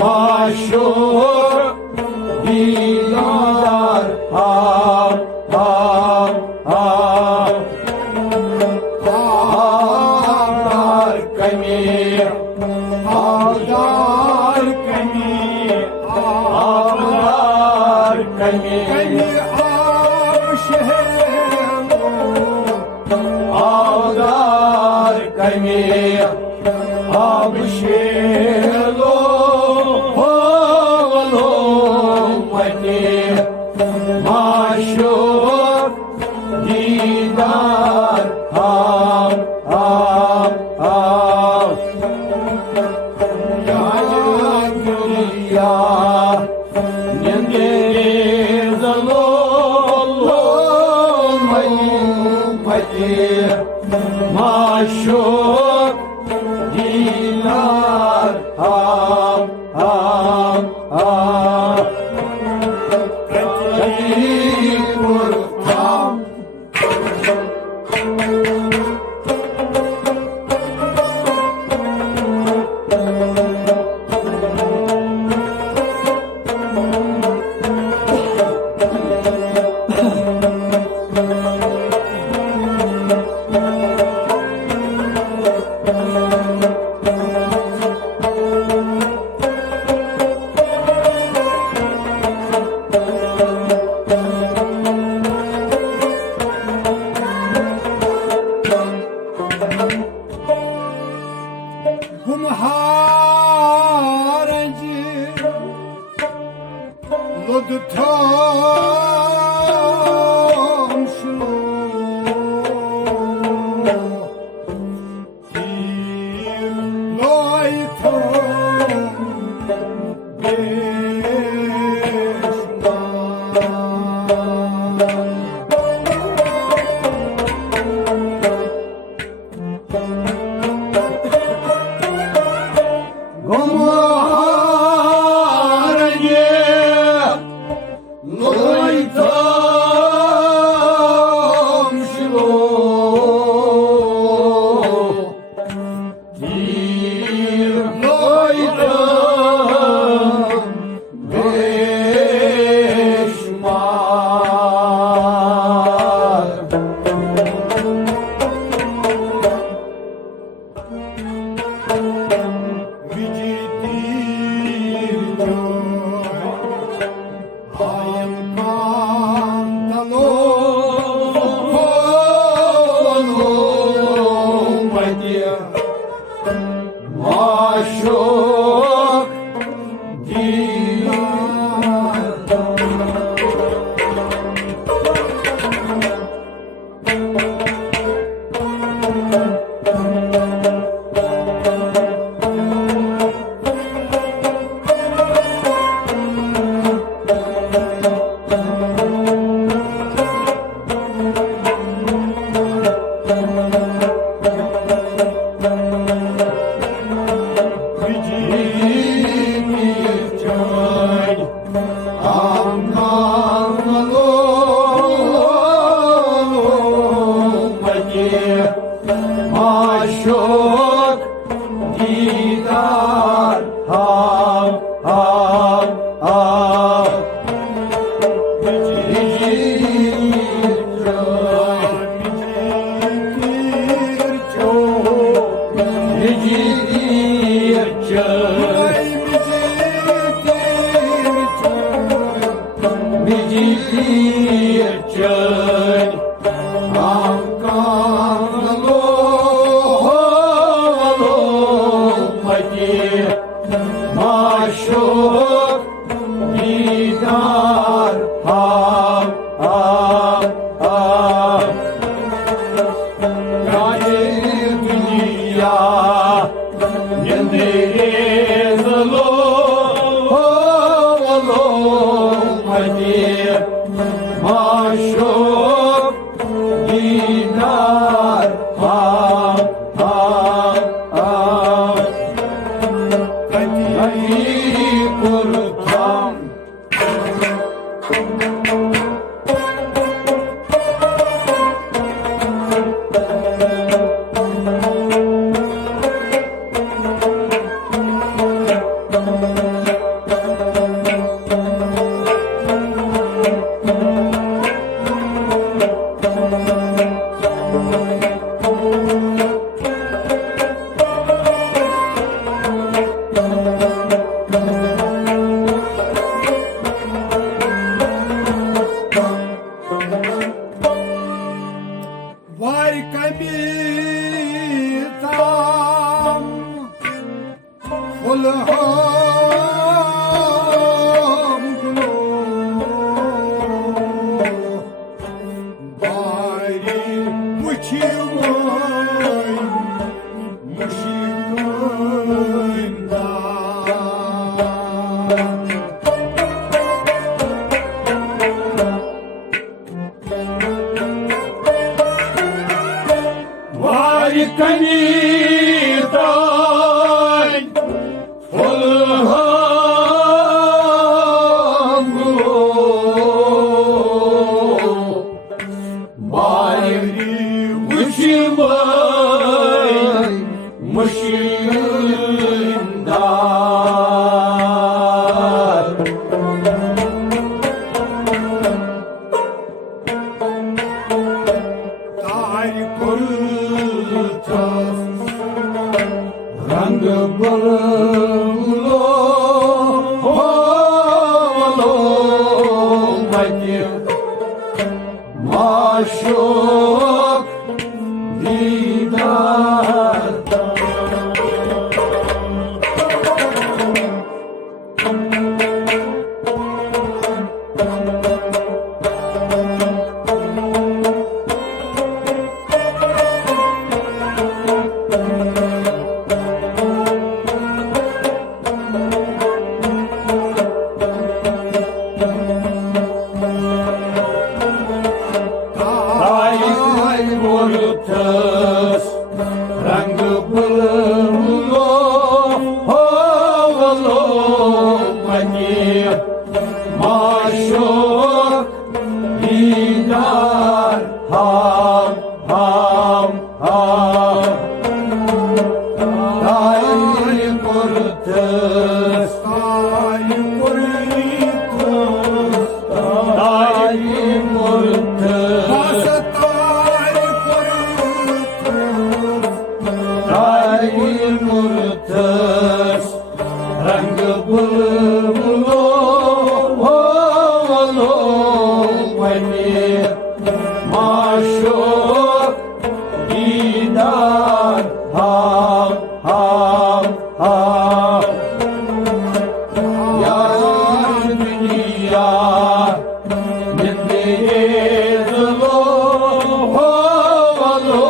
maşuk didar Ağlar kami Ağlar kami Ağlar kami Ağlar kami Abşelo oğlum hadi maşuk didar ya nendezalolum hadi maşuk dinar kurtam Kumharenci lodutam şu loytom maşuk dinar maşuk didar maşuk didar yani dünya yendirezlo oğlum hadi maşuk didar kurtam Varca mi tam Fulham glo Bari muçimay Muşimay da Vay kanitay Fulhamgo Bayri uçimay Muşindar Rang balımlo havalo mati maşok didar Ay borutas rang balımlo havalo mati maşok didar ham ham ham Ay borutas Ay kuritos Ay borutas Pasatay kuritos Ay borutas Rang balımlo havalo mati maşok didar ham ham ham Ya dünya Nindezlo havalo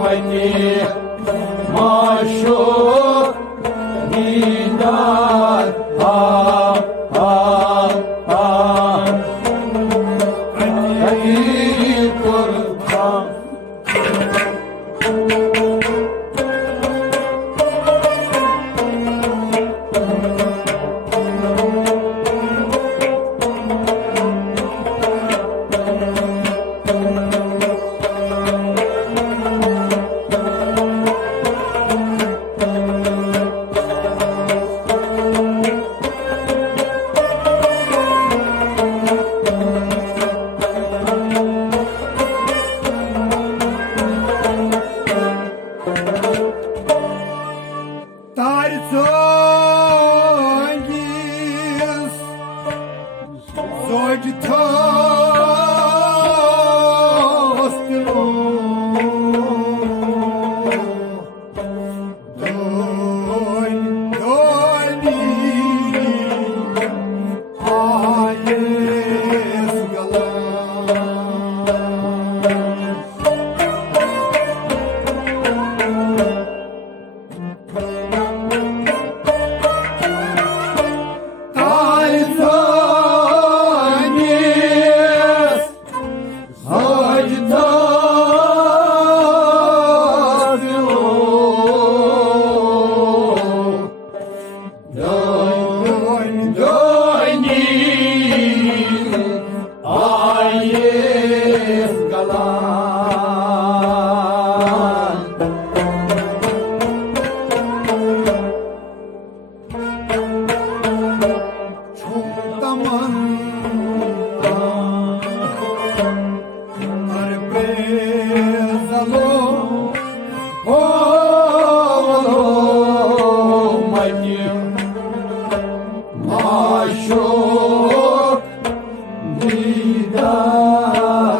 mati maşok didar ham ham ham Ay kurban Tarzongis Zogtostilo Doni Ayes galan Tarzongis Zogtostilo Doni Ayes galan Çoktan Арбезало, Olmayım Maşuk Didar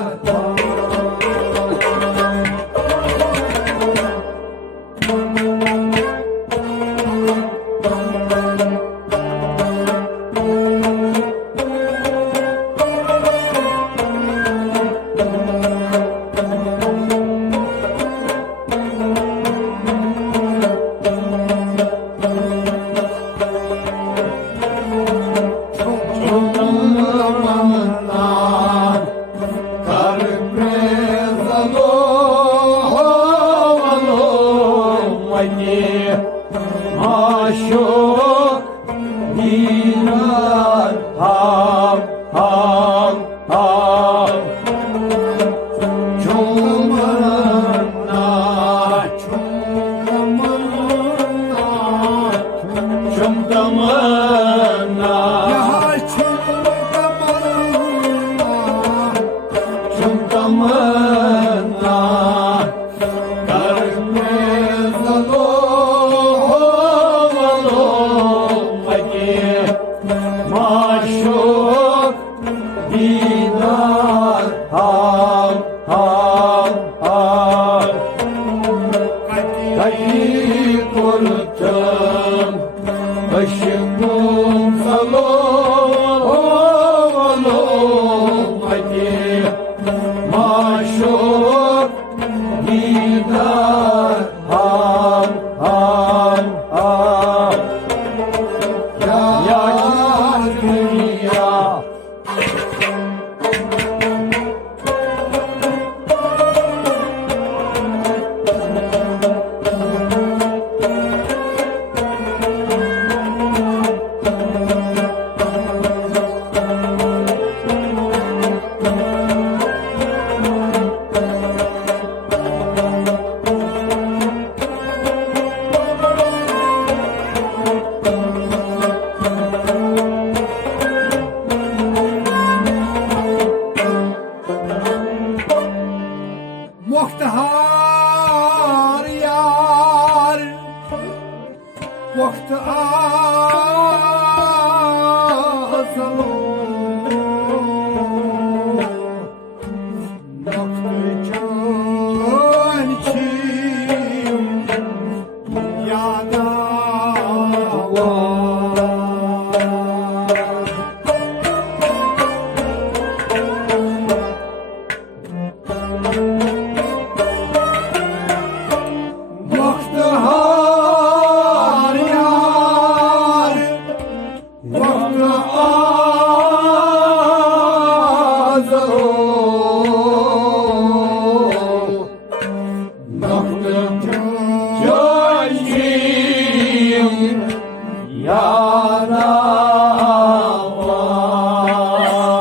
Zamanlar Karprezalo Olmayım Maşuk Didar Ham ham ham Çumana Çumdamana ya çoktan Çumdamana Karmezalo Olmayım Maşuk Didar Ham ham ham Kayı kurtum Başımın salon Olmayım Maşuk Didar Ham ham ham Ya dünya Muhtahar yar Vakti azalo Vakti cançim Yana var Muhtahar yar Vakti azalo Vakti cançim Yana var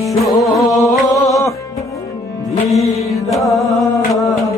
Maşuk Didar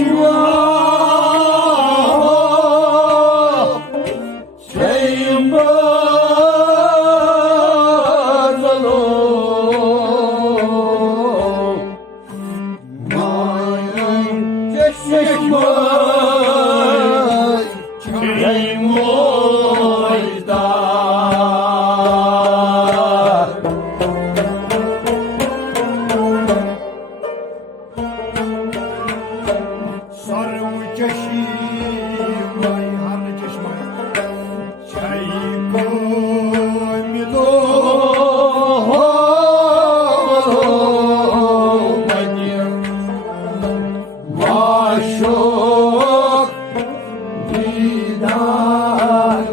Şiva şeyim bazalo mayın çeşmay şeyim oyda Sarı çeşim ay harlı çeşme çay koymuyor Maşuk didar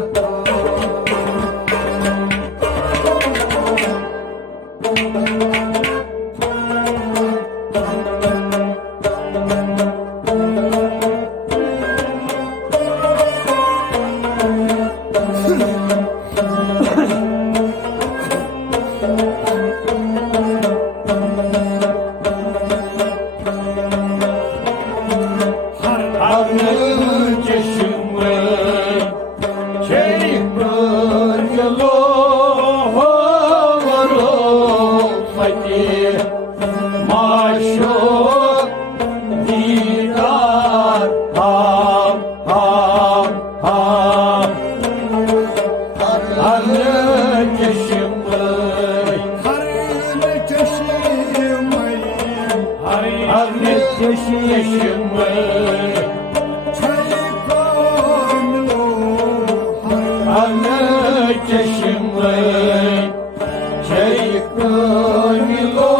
Arlı çeşme çelik yolu varolmadi maşuk didar ham ham ham Arlı çeşme harlı çeşim ay Arlı çeşme çay koymuyor Anne çeşme çeykmilo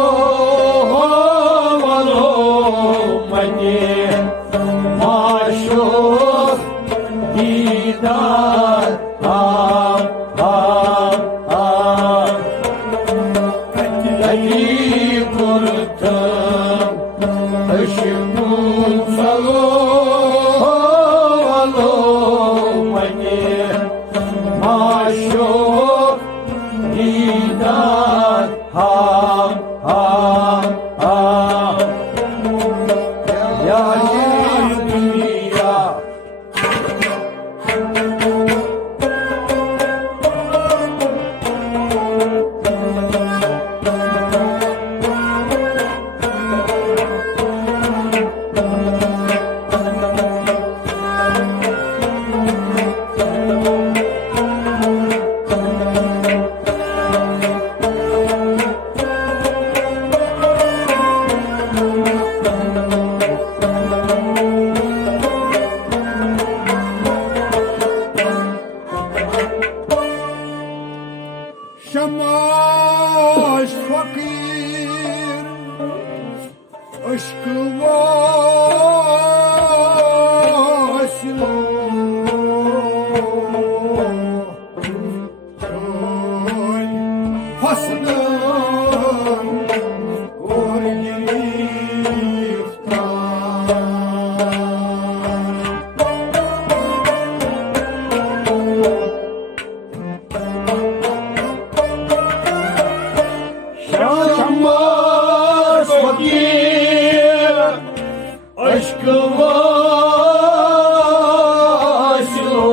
havalo mani maşuk didar ham ham ham Eki kurtum ışımın salı havalo mani maşuk didar ham ham ham Ya dünya Şamaş fakir aşkı vasilo Köy fasılın kor giriftar Şambaş fakir aşkı vasilo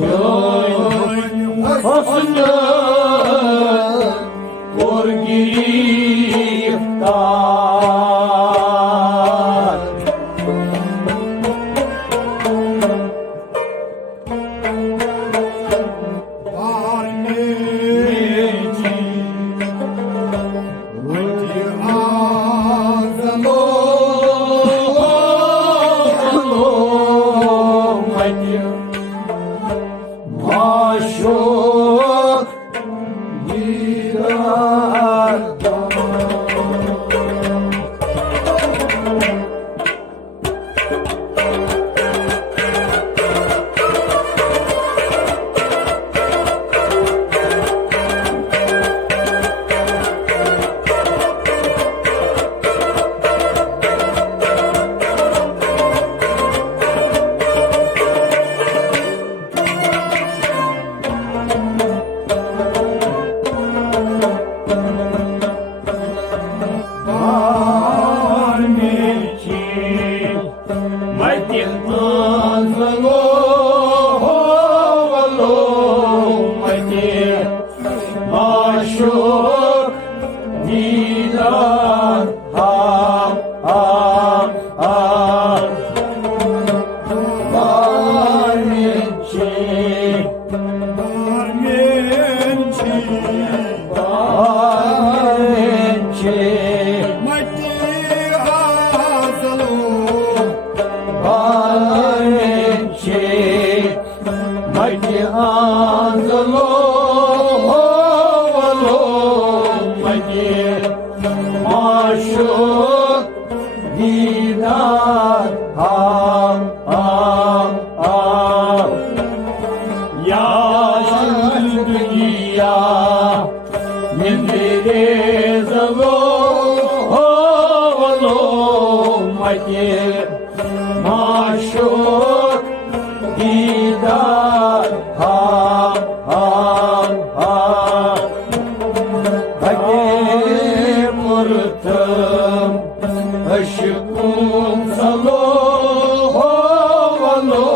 Köy fasını kor giriftar var neci azalo Maşuk didar didar hak hak hak var mençi var mençi var mençi Mati azalu var mençi Mati anzalo valo Mati maşuk didar hak hak hak Ya dünya Mindire zalo valo Mati maşuk didar hak hak hak Hadi murtum aşkım salo valo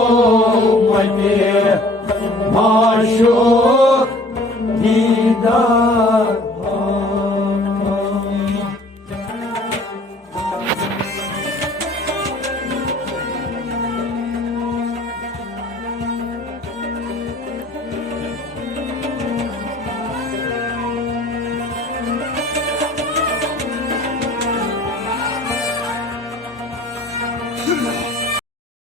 Mati maşuk didar hak hak Hıh!